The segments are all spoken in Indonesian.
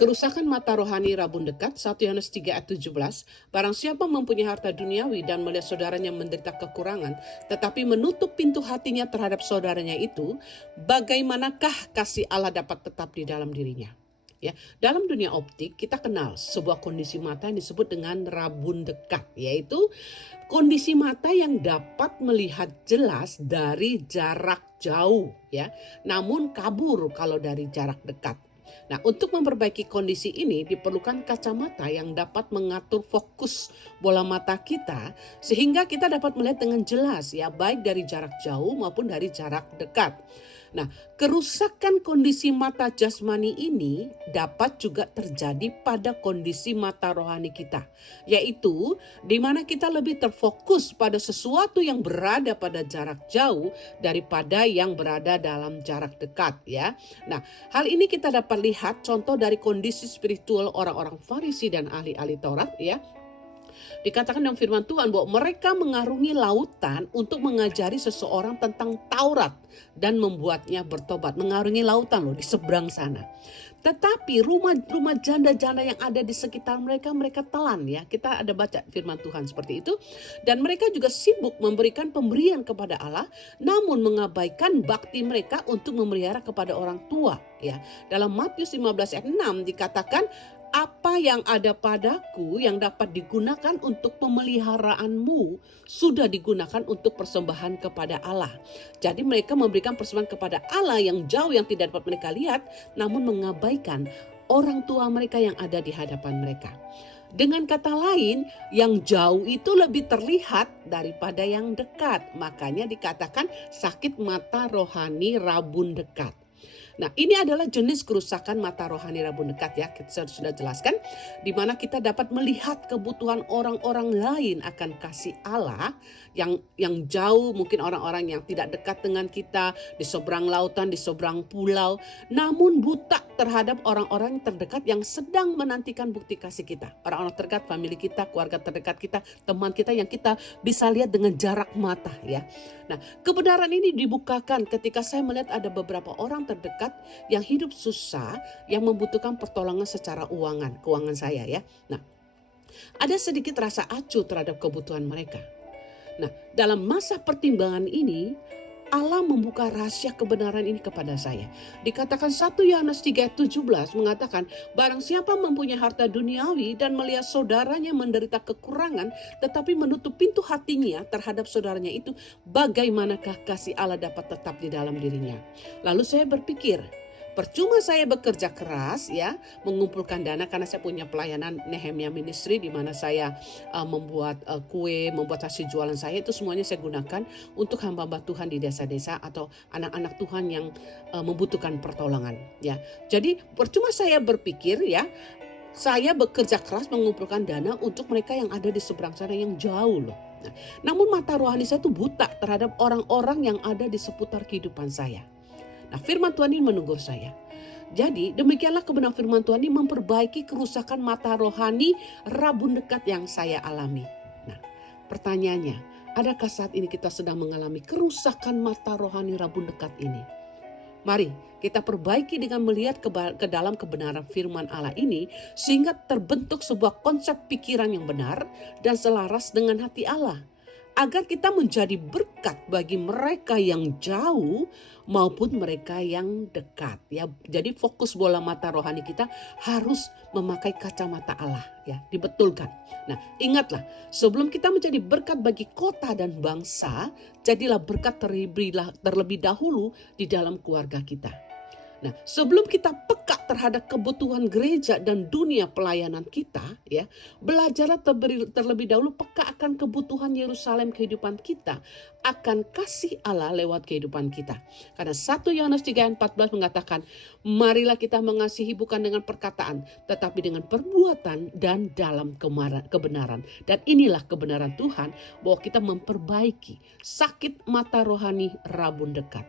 Kerusakan mata rohani rabun dekat, 1 Yohanes 3 ayat 17, barang siapa mempunyai harta duniawi dan melihat saudaranya menderita kekurangan, tetapi menutup pintu hatinya terhadap saudaranya itu, bagaimanakah kasih Allah dapat tetap di dalam dirinya? Ya, dalam dunia optik kita kenal sebuah kondisi mata yang disebut dengan rabun dekat, yaitu kondisi mata yang dapat melihat jelas dari jarak jauh, ya, namun kabur kalau dari jarak dekat. Nah, untuk memperbaiki kondisi ini diperlukan kacamata yang dapat mengatur fokus bola mata kita sehingga kita dapat melihat dengan jelas, ya, baik dari jarak jauh maupun dari jarak dekat. Nah, kerusakan kondisi mata jasmani ini dapat juga terjadi pada kondisi mata rohani kita, yaitu di mana kita lebih terfokus pada sesuatu yang berada pada jarak jauh daripada yang berada dalam jarak dekat, ya. Nah, hal ini kita dapat lihat contoh dari kondisi spiritual orang-orang Farisi dan ahli-ahli Taurat, ya. Dikatakan dalam firman Tuhan bahwa mereka mengarungi lautan untuk mengajari seseorang tentang Taurat dan membuatnya bertobat. Mengarungi lautan loh, di seberang sana. Tetapi rumah janda-janda yang ada di sekitar mereka, mereka telan, ya. Kita ada baca firman Tuhan seperti itu. Dan mereka juga sibuk memberikan pemberian kepada Allah, namun mengabaikan bakti mereka untuk memelihara kepada orang tua, ya. Dalam Matius 15 ayat 6 dikatakan, apa yang ada padaku yang dapat digunakan untuk pemeliharaanmu sudah digunakan untuk persembahan kepada Allah. Jadi mereka memberikan persembahan kepada Allah yang jauh yang tidak dapat mereka lihat, namun mengabaikan orang tua mereka yang ada di hadapan mereka. Dengan kata lain, yang jauh itu lebih terlihat daripada yang dekat. Makanya dikatakan sakit mata rohani rabun dekat. Nah, ini adalah jenis kerusakan mata rohani rabun dekat, ya. Kita sudah jelaskan di mana kita dapat melihat kebutuhan orang-orang lain akan kasih Allah yang jauh, mungkin orang-orang yang tidak dekat dengan kita di seberang lautan, di seberang pulau, namun buta terhadap orang-orang terdekat yang sedang menantikan bukti kasih kita. Orang-orang terdekat, famili kita, keluarga terdekat kita, teman kita yang kita bisa lihat dengan jarak mata, ya. Nah, kebenaran ini dibukakan ketika saya melihat ada beberapa orang terdekat yang hidup susah, yang membutuhkan pertolongan secara keuangan saya, ya. Nah, ada sedikit rasa acuh terhadap kebutuhan mereka. Nah, dalam masa pertimbangan ini, Allah membuka rahasia kebenaran ini kepada saya. Dikatakan 1 Yohanes 3 ayat 17 mengatakan, barang siapa mempunyai harta duniawi dan melihat saudaranya menderita kekurangan, tetapi menutup pintu hatinya terhadap saudaranya itu, bagaimanakah kasih Allah dapat tetap di dalam dirinya? Lalu saya berpikir, percuma saya bekerja keras, ya, mengumpulkan dana karena saya punya pelayanan Nehemia Ministry di mana saya membuat kue, membuat hasil jualan saya, itu semuanya saya gunakan untuk hamba-hamba Tuhan di desa-desa atau anak-anak Tuhan yang membutuhkan pertolongan, ya. Jadi percuma saya berpikir, ya, saya bekerja keras mengumpulkan dana untuk mereka yang ada di seberang sana yang jauh loh. Nah, namun mata rohani saya itu buta terhadap orang-orang yang ada di seputar kehidupan saya. Nah, firman Tuhan ini menegur saya. Jadi demikianlah kebenaran firman Tuhan ini memperbaiki kerusakan mata rohani rabun dekat yang saya alami. Nah, pertanyaannya, adakah saat ini kita sedang mengalami kerusakan mata rohani rabun dekat ini? Mari kita perbaiki dengan melihat ke dalam kebenaran firman Allah ini, sehingga terbentuk sebuah konsep pikiran yang benar dan selaras dengan hati Allah, agar kita menjadi berkat bagi mereka yang jauh maupun mereka yang dekat, ya. Jadi fokus bola mata rohani kita harus memakai kacamata Allah, ya, dibetulkan. Nah, ingatlah, sebelum kita menjadi berkat bagi kota dan bangsa, jadilah berkat terlebih dahulu di dalam keluarga kita. Nah, sebelum kita peka terhadap kebutuhan gereja dan dunia pelayanan kita, ya, belajarlah terlebih dahulu peka akan kebutuhan Yerusalem kehidupan kita, akan kasih Allah lewat kehidupan kita. Karena 1 Yohanes 3 ayat 14 mengatakan, marilah kita mengasihi bukan dengan perkataan, tetapi dengan perbuatan dan dalam kebenaran. Dan inilah kebenaran Tuhan, bahwa kita memperbaiki sakit mata rohani rabun dekat.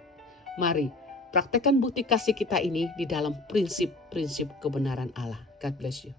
Mari praktekkan bukti kasih kita ini di dalam prinsip-prinsip kebenaran Allah. God bless you.